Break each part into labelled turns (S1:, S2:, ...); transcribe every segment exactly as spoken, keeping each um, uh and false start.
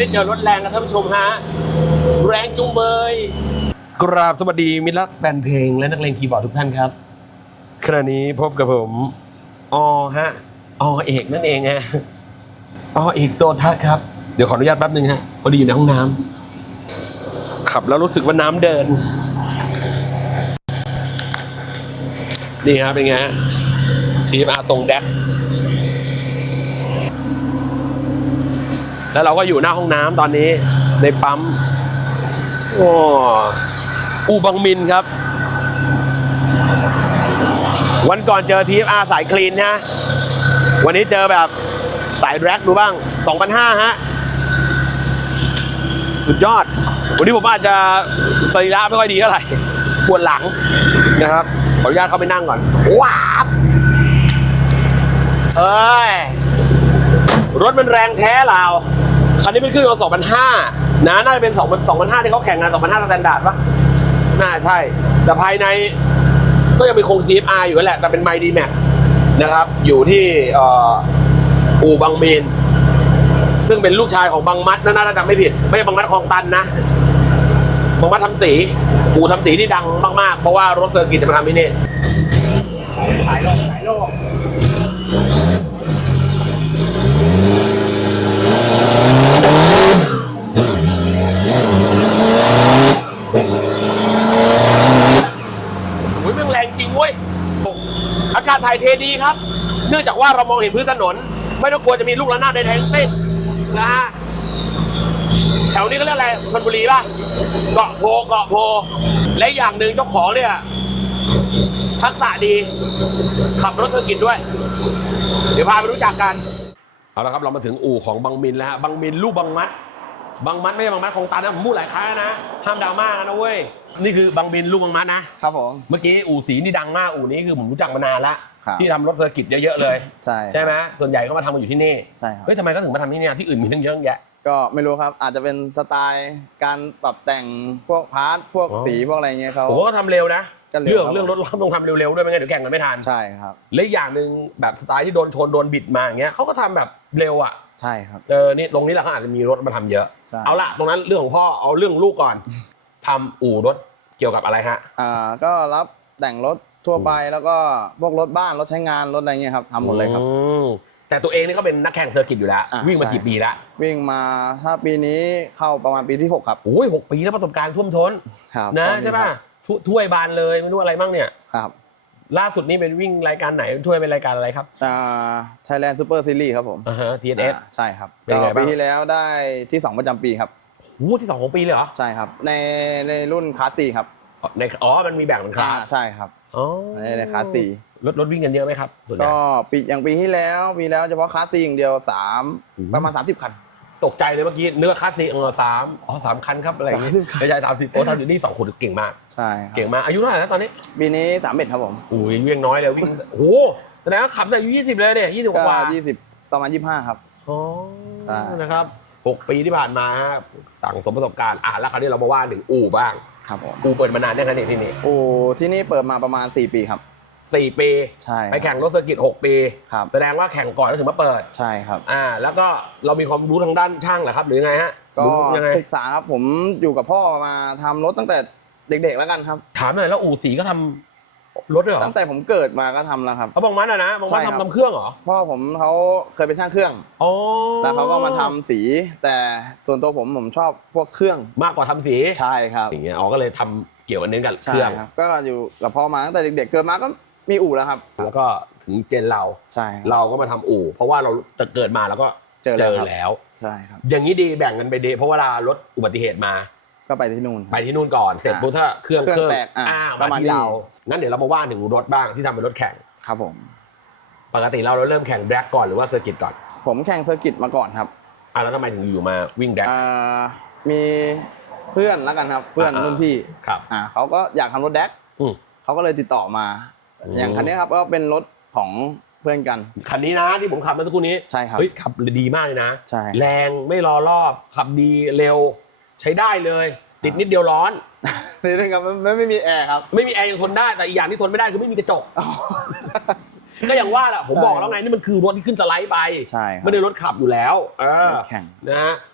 S1: ได้เจอรถแรงนะท่านผู้ชมฮะแรงจุงเบยกราบสวัสดีมิตรรักแฟนเพลงและนักเลงคีย์บอร์ดทุกท่านครับขณะนี้พบกับผมอฮะอเอกนั่นเองฮะอเอกโตทัศน์ครับเดี๋ยวขออนุญาตแป๊บนึงฮะพอดีอยู่ในห้องน้ำขับแล้วรู้สึกว่าน้ำเดินนี่ครับเป็นไงฮะทีมอาร์ทรงแดกแล้วเราก็อยู่หน้าห้องน้ำตอนนี้ในปั๊มโอ้อูบังมินครับวันก่อนเจอทีมอาร์สายคลีนนะวันนี้เจอแบบสายแร็กดูบ้าง สองพันห้าร้อย ฮะสุดยอดวันนี้ผมอาจจะสรีระไม่ค่อยดีเท่าไหร่ปวดหลังนะครับขออนุญาตเข้าไปนั่งก่อนว้าวเอ้ยรถมันแรงแท้เราคันนี้เป็นเครื่องสองพันห้าร้อยนะน่าจะเป็นสองพัน สองพันห้าร้อยที่เขาแข่งงานสองพันห้าร้อยสแตนดาร์ดปะน่าใช่แต่ภายในก็ยังเป็นคง ที เอฟ อาร์ อยู่นั่นแหละแต่เป็นไมค์ ดี แม็ก นะครับอยู่ที่อู่บางมีนซึ่งเป็นลูกชายของบังมัดน่าจะจำไม่ผิดไม่ใช่บังมัดคลองตันนะบังมัดทำสีอู่ทำสีที่ดังมากๆเพราะว่ารถเซอร์กิตจะมาทำที่นี่ขายโลกขายโลกโอ้ยมันแรงจริงเว้ยอากาศถ่ายเทดีครับเนื่องจากว่าเรามองเห็นพื้นถนนไม่ต้องกลัวจะมีลูกระนาดใดๆทั้งสิ้นนะฮะแถวนี้ก็เรียกอะไรชลบุรีป่ะเกาะโพเกาะโพและอย่างหนึ่งเจ้าของเนี่ยทักษะดีขับรถเซอร์กิตด้วยเดี๋ยวพาไปรู้จักกันเอาละครับเรามาถึงอู่ของบังมินแล้วบังมินลูกบังมัดบังมัดไม่ใช่บังมัดของตานะผมพูดหลายครั้งนะห้ามดราม่ากันนะเว้ยนี่คือบังมินลูกบังมัดนะครับ
S2: ผม
S1: เมื่อกี้อู่สีนี่ดังมากอู่นี้คือผมรู้จักมานานละที่ทำรถเซอร์กิตเยอะๆเลย
S2: ใช่
S1: ใช่ไหมส่วนใหญ่ก็มาทำกันอยู่ที่นี่
S2: ใช่ครับ
S1: เฮ้ยทำไมก็ถึงมาทำที่นี่ที่อื่นมีทั้งเยอะแยะ
S2: ก็ไม่รู้ครับอาจจะเป็นสไตล์การปรับแต่งพวกพาร์ทพวกสีพวกอะไรเงี้ยเขา
S1: ผมก็ทำเร็วนะเรื่องเรื่องรถต้องทำเร็วๆด้วยไม่งั้นเดี๋ยวแข่งกันไม่ทัน
S2: ใช่ครับ
S1: และอย่างหนึ่งแบบสไตล์ที่โดนชนโดนบิดมาอย่างเงี้ยเขาก็ทำแบบเร็วอ่ะ
S2: ใช่ครับ
S1: เออนี่ตรงนี้แหละเขาอาจจะมีรถมาทำเยอะเอาละตรงนั้นเรื่องของพ่อเอาเรื่องลูกก่อนทำอู่รถเกี่ยวกับอะไรฮะ
S2: อ่าก็รับแต่งรถทั่วไปแล้วก็พวกรถบ้านรถใช้งานรถอะไรเงี้ยครับทำหมดเลยครับ
S1: แต่ตัวเองนี่ก็เป็นนักแข่งเซอร์กิตอยู่แล้ววิ่งมากี่ปีแล้ว
S2: วิ่งมาถ้าปีนี้เข้าประมาณปีที่หกครับ
S1: โอ้ยหกปีแล้วประสบการณ์ท่วมท้นนะใช่ป่ะถ้วยบานเลยไม่รู้อะไรบ้างเนี่ย
S2: ครับ
S1: ล่าสุดนี้เป็นวิ่งรายการไหนถ้วยเป็นรายการอะไรครับ
S2: อ่า Thailand Super Series ครับผม
S1: อ่าฮะ ที เอส เอส
S2: ใช่ครับก็ปีที่แล้วได้ที่สองประจำปีครับ
S1: โอ้ที่สองของปีเลยเหรอ
S2: ใช่ครับในในรุ่นคลาสสี่ครับ
S1: ในอ๋อมันมีแบ่งเป็นคลาส
S2: ใช่ครับ
S1: อ๋อ
S2: ในในคลาสสี่
S1: รถรถวิ่งกันเยอะไหมครับ
S2: ก็ปีอย่างปีที่แล้วปีแล้วเฉพาะคลาสสี่อย่างเดียวสามประมาณสามสิบคัน
S1: ตกใจเลยเมื่อกี้เนื้อคลาสสี่เออสามอ๋อสามคันครับอะไรอย่างงี้ไม่ใช่สามสิบโอ้ทำอยู่นี่สองคนเก่งมาก
S2: ใช่
S1: เก่งมากอายุเท่าไหร่แล้วตอนนี้
S2: ปีนี้สามเอ็ดครับผม
S1: โอ้ยวิ่งน้อยเลยวิ่งโอ้โหแสดงว่าขับแต่อายุยี่สิบเลยเนี่ยยี่สิบกว่า
S2: ยี่สิบประมาณยี่สิบห้าครับ
S1: อ๋อใช่นะครับหกปีที่ผ่านมาฮะสั่งสมประสบการณ์อ่ะแล้วคราวนี้เรามาว่าหนึ่งอู่บ้าง
S2: ครับผม
S1: อู่เปิดมานานยังไงเนี่ยที่นี่
S2: อู่ที่นี่เปิดมาประมาณสี่ปีครับ
S1: สี่ปี
S2: ใช่
S1: ไปแข่งรถเซอร์กิตหกปี
S2: ครับ
S1: แสดงว่าแข่งก่อนแล้วถึงมาเปิด
S2: ใช่ครับ
S1: อ่าแล้วก็เรามีความรู้ทางด้านช่างเหรอครับหรือยังไงฮะ
S2: ก็ศึกษาครับผมอยู่กับพ่อมาทำรถตั้งแต่เด็กๆแล้วกันครับ
S1: ถามหน่อยแล้วอู่สีก็ทำรถด้วยเหรอ
S2: ตั้งแต่ผมเกิดมาก็ทำแล้วครับ
S1: เขาบางมัดอะนะบางมัดทำทำเครื่องเหรอ
S2: พ่อผมเขาเคยเป็นช่างเครื่อง
S1: อ๋อ
S2: แล้วเขาก็มาทำสีแต่ส่วนตัวผมผมชอบพวกเครื่อง
S1: มากกว่าทำสี
S2: ใช่ครับ
S1: อย่างเงี้ยอ๋อก็เลยทำเกี่ยวกับเน้นกับเครื่อง
S2: ก็อยู่กับพ่อมาตั้งแต่เด็กๆเกิดมาก็มีอู่แล้วครับ
S1: แล้วก็ถึงเจนเรา
S2: ใช่
S1: เราก็มาทำอู่เพราะว่าเราจะเกิดมาแล้วก็เจอแล้ว
S2: ใช่ครับ
S1: อย่างนี้ดีแบ่งกันไปดีเพราะว่าเรารถอุบัติเหตุมา
S2: ก็ไปที่นู่น
S1: ไปที่นู่นก่อนเสร็จปุ๊บถ้าเครื่อง
S2: เครื่องแตก
S1: อ่ามาที่เรางั้นเดี๋ยวเรามาว่าถึงรถบ้างที่ทำเป็นรถแข่ง
S2: ครับผม
S1: ปกติเราเราเริ่มแข่งแบล็กก่อนหรือว่าเซอร์กิตก่อน
S2: ผมแข่งเซอร์กิตมาก่อนครับ
S1: อ่าแล้วทำไมถึงอยู่มาวิ่งแบล็ก
S2: อ่ามีเพื่อนแล้วกันครับเพื่อนรุ่นพี่
S1: ครับ
S2: อ่าเขาก็อยากทำรถแดกเขาก็เลยติดต่อมาอย่างคันนี้ครับก็เป็นรถของเพื่อนกัน
S1: คันนี้นะที่ผมขับเมื่อสักครู่นี้
S2: ใช่ครับ
S1: เฮ้ยขับดีมากเลยนะ
S2: ใช่
S1: แรงไม่รอรอบขับดีเร็วใช้ได้เลยติดนิดเดียวร้อน
S2: นี่นะครับไม่ไม่มีแอร์ครับ
S1: ไม่มีแอร์ยังทนได้แต่อีกอย่างที่ทนไม่ได้คือไม่มีกระจกก็อย่างว่าแหละผมบอกแล้วไงนี่มันคือรถที่ขึ้นสไลด์ไป
S2: ใช่
S1: ไม่ได้รถขับอยู่แล้วเออ
S2: แข่ง
S1: นะฮะ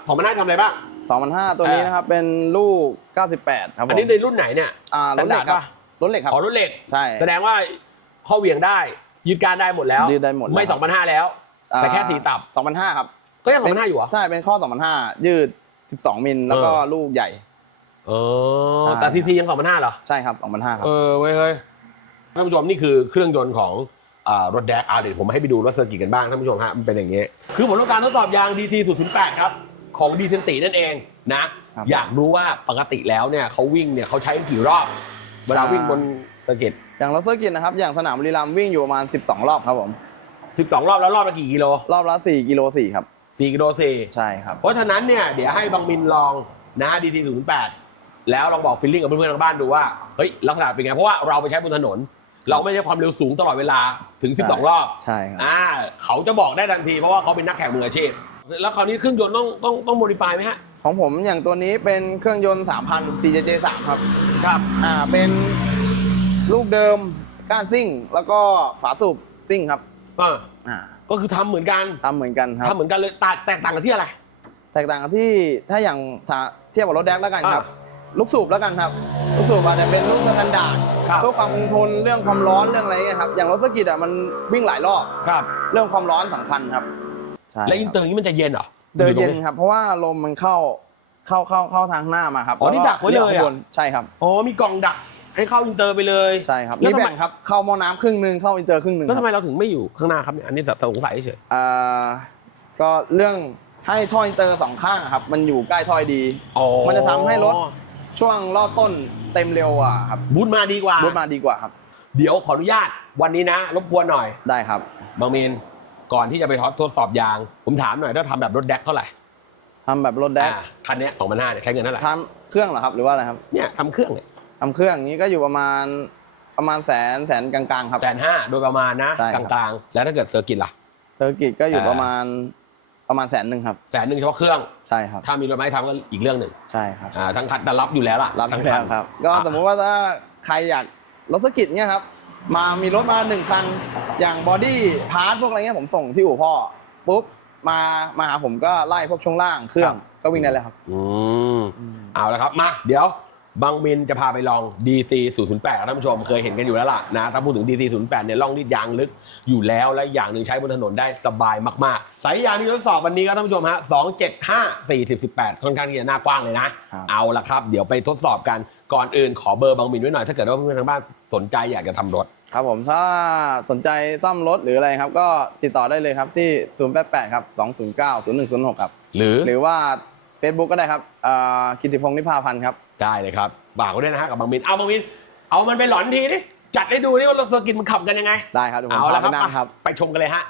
S1: สองพันห้าทำอะไรบ้าง
S2: สองพันห้าตัวนี้นะครับเป็นลูกเก้าสิบแปดครับผม
S1: อันนี้ในรุ่นไหนเนี่ย
S2: อ่ารถเหล็กครับรถเหล็กครับ
S1: อ๋อรุ่นเหล็ก
S2: ใช่
S1: แสดงว่าข้อเหวี่ยงได้ยืดการได้หมดแล้ว
S2: ยืดได้หมด
S1: ไม่สองพันห้าแล้วแต่แค่สี่ตับ
S2: สองพันห้าครับ
S1: ก็ยังสองพันห้าอยู่เหรอ
S2: ใช่เป็นข้อสองพันห้ายืดสิบสองมิลแล้วก็ลูกใหญ่
S1: เออแต่ซีซียังสองพันห้าเหรอ
S2: ใช่ครับสองพันห้าครับ
S1: เออเว้ยเฮ้ยท่านผู้ชมนี่คือเครื่องยนต์ของรถแดกอ่าเดี๋ยวผมให้ไปดูรถเซอร์กิตกันบ้างท่านผู้ชมฮะมันเป็นอย่างนี้คือผลของการทดสอบยาง ดี ที ศูนย์ ศูนย์ แปด ครับของดีเซนตินั่นเองนะอยากรู้ว่าปกติแล้วเนี่ยเขาวิ่งเนี่ยเขาใช้กี่รอบเวลาวิ่งบนเซอร์กิต
S2: อย่างรถเซอร์กิตนะครับอย่างสนามบุรีรัมย์วิ่งอยู่ประมาณสิบสองรอบครับผม
S1: สิบสองรอบแล้วรอบละกี่กิโล
S2: รอบละสี่กิโลสี่ครับ
S1: สี่กิโลสี่
S2: ใช่ครับ
S1: เพราะฉะนั้นเนี่ยเดี๋ยวให้บังมินลองนะฮะ ดี ที ศูนย์ ศูนย์ แปด แล้วลองบอกฟีลลิ่งกับเพื่อนๆทางบ้านดูว่าเฮ้ยลักษณะเป็นไงเพราะว่าเราไปใช้บนถนนเราไม่ใช้ความเร็วสูงตลอดเวลาถึงสิบสองรอบ
S2: ใช่ครับ
S1: อ่าเขาจะบอกได้ทันทีเพราะว่าเขาเป็นนักแข่งมืออาชีพแล้วคราวนี้เครื่องยนต์ต้องต้องต้องโมดิฟายไหมฮะ
S2: ของผมอย่างตัวนี้เป็นเครื่องยนต์ สามพัน ซี เจ เจ สาม ครับ
S1: ครับ
S2: อ่าเป็นลูกเดิมก้านซิ่งแล้วก็ฝาสูบซิ่งครับ
S1: อ่าอ่าก็คือทำเหมือนกัน
S2: ทำเหมือนกันครับ
S1: ทำเหมือนกันเลยแตกต่างกันที่อะไร
S2: แตกต่างกันที่ถ้าอย่างเทียบกับรถแดกแล้วกันครับลูกสูบแล้วกันครับลูกสูบอาจจะเป็นลูกสแตนดาร์ดเพื่อความคงทนเรื่องความร้อนเรื่องอะไรเงี้ยครับอย่างรถเซอร์กิตอ่ะมันวิ่งหลายรอบ
S1: ครับ
S2: เรื่องความร้อนสำคัญครับ
S1: ใช่แล้วอินเตอร์นี้มันจะเย็นเหรอ
S2: เดินเย็นครับเพราะว่าลมมันเข้าเข้าเข้าเข้าทางหน้ามาครับ
S1: อ๋อนี่ดักไว้เลยอ่ะ
S2: ใช่ครับ
S1: อ๋อมีกล่องดักให้เข้าอินเตอร์ไปเลย
S2: ใช่ครับนี่แบ่งครับเข้าหม้อน้ำครึ่งนึงเข้าอินเตอร์ครึ่งนึง
S1: แล้วทำไมเราถึงไม่อยู่ข้างหน้าครับเนี่ยอันนี้สงสัยเฉย
S2: อ่าก็เรื่องให้ท่ออินเตอร์สองข้างครับมันอยู่ใกล้ท่อดีมันจะทำให้รถช่วงรอบต้นเต็มเร็วอ่ะครับ
S1: บูทมาดีกว่า
S2: บูทมาดีกว่าครับ
S1: เดี๋ยวขออนุญาตวันนี้นะรบกวนหน่อย
S2: ได้ครับ
S1: บางเมนก่อนที่จะไปทดสอบยางผมถามหน่อยถ้าทำแบบรถแดกเท่าไหร่
S2: ทำแบบรถแดก
S1: คันนี้สองพันห้าเนี่ยใช้เงินเท่าไหร่
S2: ทำเครื่องเหรอครับหรือว่าอะไรครับ
S1: เนี่ยทำเครื่องเนี่ย
S2: ทำเครื่องนี้ก็อยู่ประมาณประมาณแสนแสนกลางๆครับ
S1: แสนห้าโดยประมาณนะกลางๆแล้วถ้าเกิดเซอร์กิตล่ะ
S2: เซอร์กิตก็อยู่ประมาณประมาณแสนหนึ่งครับ
S1: แสนหนึ่งเฉพาะเครื่อง
S2: ใช่ครับ
S1: ถ้ามีรถไม้ทำก็อีกเรื่องหนึ่ง
S2: ใช่ครับ
S1: อ่าทั้งคันแต่รับอยู่แล้วล่ะ
S2: รับทั้งคันครับก็สมมติว่าถ้าใครอยากรถเซอร์กิตเนี่ยครับมามีรถมาหนึ่งคันอย่างบอดี้พาร์ทพวกอะไรเงี้ยผมส่งที่อู่พ่อปุ๊บมามาหาผมก็ไล่พวกช่วงล่างเครื่องก็วิ่งได้เลยครับ
S1: อืมเอาละครับมาเดี๋ยวบางมินจะพาไปลอง ดี ซี ศูนย์ ศูนย์ แปด ท่านผู้ชมเคยเห็นกันอยู่แล้วล่ะนะถ้าพูดถึง ดี ซี ศูนย์ แปด เนี่ยล่องรีดยางลึกอยู่แล้วและอย่างหนึ่งใช้บนถนนได้สบายมากๆสายยางที่ทดสอบวันนี้ครับท่านผู้ชมฮะสอง เจ็ด ห้า สี่ สิบ สิบแปดค่อนข้างที่จะหน้ากว้างเลยนะเอาละครับเดี๋ยวไปทดสอบกันก่อนอื่นขอเบอร์บางมินไว้หน่อยถ้าเกิดว่าเพื่อนๆทางบ้านสนใจอยากจะทำรถ
S2: ครับผมถ้าสนใจซ่อมรถหรืออะไรครับก็ติดต่อได้เลยครับที่ศูนย์ แปด แปด ครับ สอง ศูนย์ เก้า ศูนย์ หนึ่ง ศูนย์ หก ครับ
S1: หรือ
S2: หรือว่า Facebook ก็ได้ครับกิตติพงษ์นิพาพันธ์ครับ
S1: ได้เลยครับฝากไว้ด้วยนะฮะกับบางมินเอาบางมินเอามันไปหลอนทีดิจัดให้ดูนี่ว่ารถเซอร์กิตมันขับกันยังไง
S2: ได้ครับ
S1: เอาละครับไปชมกันเลยฮะ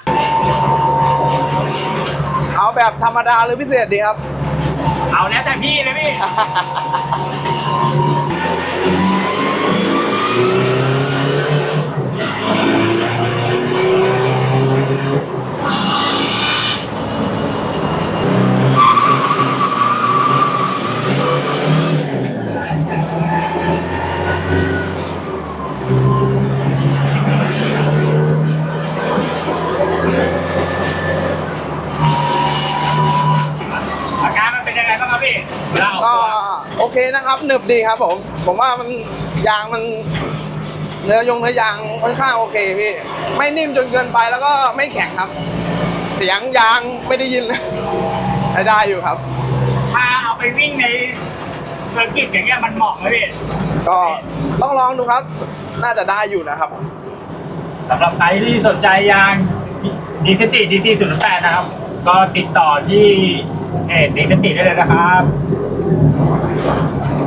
S2: เอาแบบธรรมดาหรือพิเศษดีครับ
S1: เอาแล้วแต่พี่เลยพี่
S2: ก็โอเคนะครับหนึบดีครับผมผมว่ามันยางมันเนื้อยงเนื้อยางค่อนข้างโอเคพี่ไม่นิ่มจนเกินไปแล้วก็ไม่แข็งครับเสียงยางไม่ได้ยินใช้ได้อยู่ครับ
S3: ถ้าเอาไปวิ่งในเซอร์กิตอย่างเงี้ยมันเหมาะไหมพี่
S2: ก็ต้องลองดูครับน่าจะได้อยู่นะครับ
S3: สำหรับใครที่สนใจยางดีเซนติ ดี ซี ศูนย์ แปด นะครับก็ติดต่อที่เพจดีเซนติได้เลยนะครับ